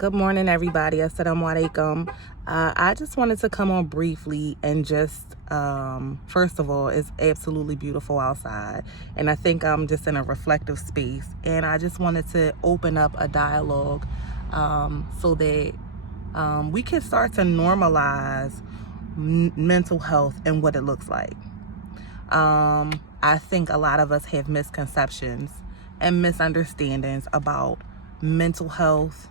Good morning, everybody. Assalamu alaikum. I just wanted to come on briefly and just, first of all, it's absolutely beautiful outside. And I think I'm just in a reflective space. And I just wanted to open up a dialogue so that we can start to normalize mental health and what it looks like. I think a lot of us have misconceptions and misunderstandings about mental health.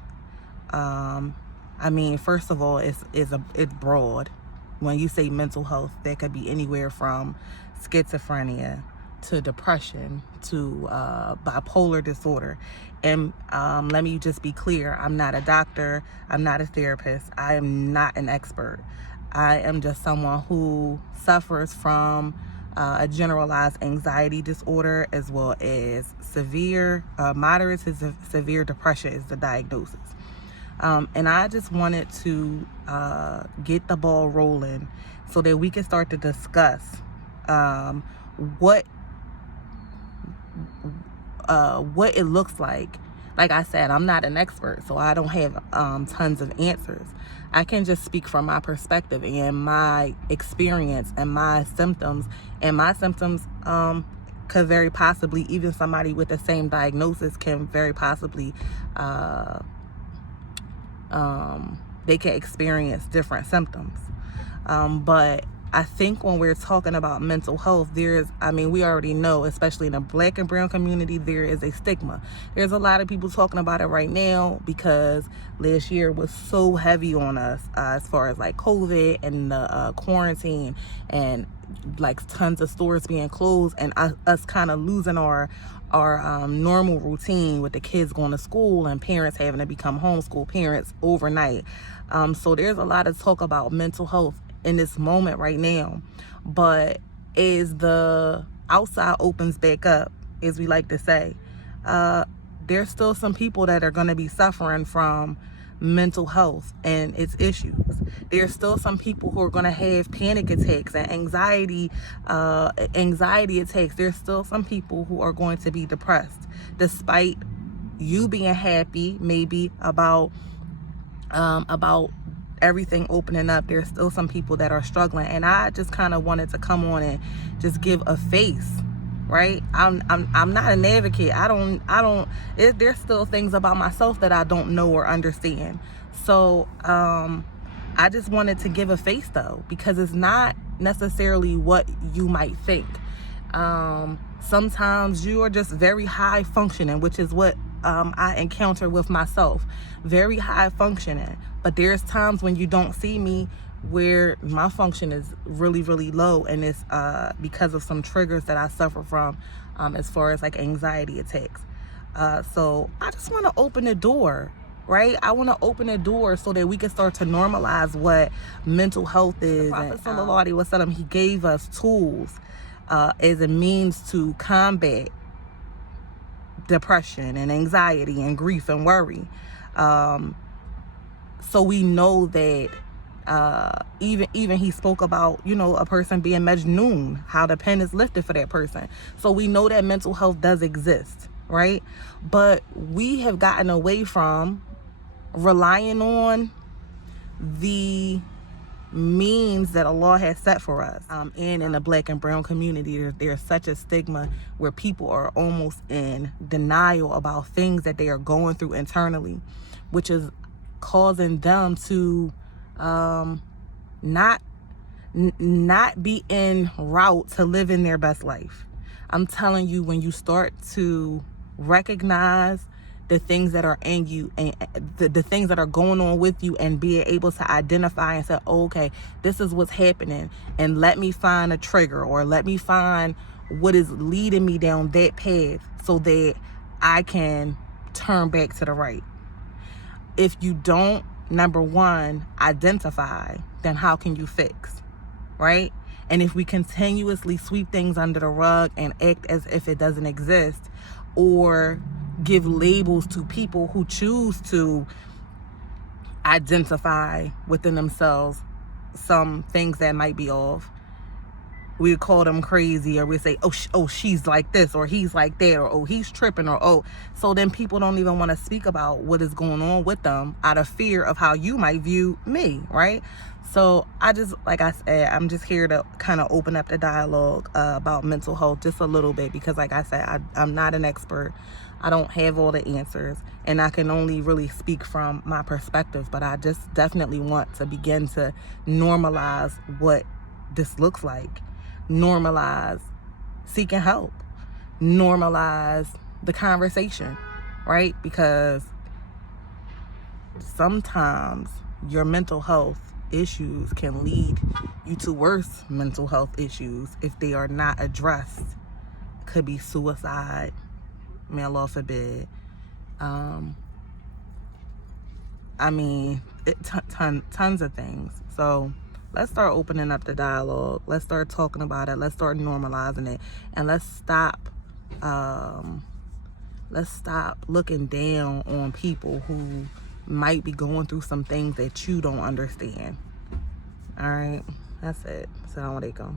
First of all, it's broad. When you say mental health, that could be anywhere from schizophrenia to depression to bipolar disorder. And let me just be clear, I'm not a doctor, I'm not a therapist, I am not an expert. I am just someone who suffers from a generalized anxiety disorder, as well as moderate to severe depression is the diagnosis. And I just wanted to get the ball rolling so that we can start to discuss what it looks like. Like I said, I'm not an expert, so I don't have tons of answers. I can just speak from my perspective and my experience and my symptoms. And my symptoms could very possibly, even somebody with the same diagnosis can very possibly they can experience different symptoms. But I think when we're talking about mental health, we already know, especially in the Black and brown community, there is a stigma. There's a lot of people talking about it right now because last year was so heavy on us as far as like COVID and the quarantine and like tons of stores being closed and us kind of losing our normal routine with the kids going to school and parents having to become homeschool parents overnight. So there's a lot of talk about mental health in this moment right now. But as the outside opens back up, as we like to say, there's still some people that are going to be suffering from mental health and its issues. There's still some people who are going to have panic attacks and anxiety attacks. There's still some people who are going to be depressed despite you being happy maybe about everything opening up. There's still some people that are struggling, and I just kind of wanted to come on and just give a face. Right? I'm not an advocate. There's still things about myself that I don't know or understand. So I just wanted to give a face though, because it's not necessarily what you might think. Sometimes you are just very high functioning, which is what I encounter with myself. Very high functioning. But there's times when you don't see me where my function is really, really low, and it's because of some triggers that I suffer from as far as like anxiety attacks. So I just want to open the door, right? I want to open the door so that we can start to normalize what mental health is. The Prophet Sallallahu Alaihi Wasallam, he gave us tools as a means to combat depression and anxiety and grief and worry. So we know that even he spoke about, a person being majnoon, how the pen is lifted for that person. So we know that mental health does exist, right? But we have gotten away from relying on the means that Allah has set for us. And in the Black and brown community, there's such a stigma where people are almost in denial about things that they are going through internally, which is causing them to not be en route to living their best life. I'm telling you, when you start to recognize the things that are in you and the things that are going on with you, and being able to identify and say, oh, okay, this is what's happening, and let me find a trigger, or let me find what is leading me down that path so that I can turn back to the right. If you don't, number one, identify, then how can you fix, right? And if we continuously sweep things under the rug and act as if it doesn't exist, or give labels to people who choose to identify within themselves some things that might be off, we call them crazy, or we say, oh, she's like this, or he's like that, or oh, he's tripping, or oh. So then people don't even want to speak about what is going on with them out of fear of how you might view me, right? So I just, like I said, I'm just here to kind of open up the dialogue about mental health just a little bit, because like I said, I'm not an expert. I don't have all the answers, and I can only really speak from my perspective, but I just definitely want to begin to normalize what this looks like. Normalize seeking help. Normalize the conversation, right? Because sometimes your mental health issues can lead you to worse mental health issues if they are not addressed. Could be suicide, may Allah forbid. I mean, tons of things. So let's start opening up the dialogue. Let's start talking about it. Let's start normalizing it, and let's stop looking down on people who might be going through some things that you don't understand. All right, that's it. Assalamu alaikum.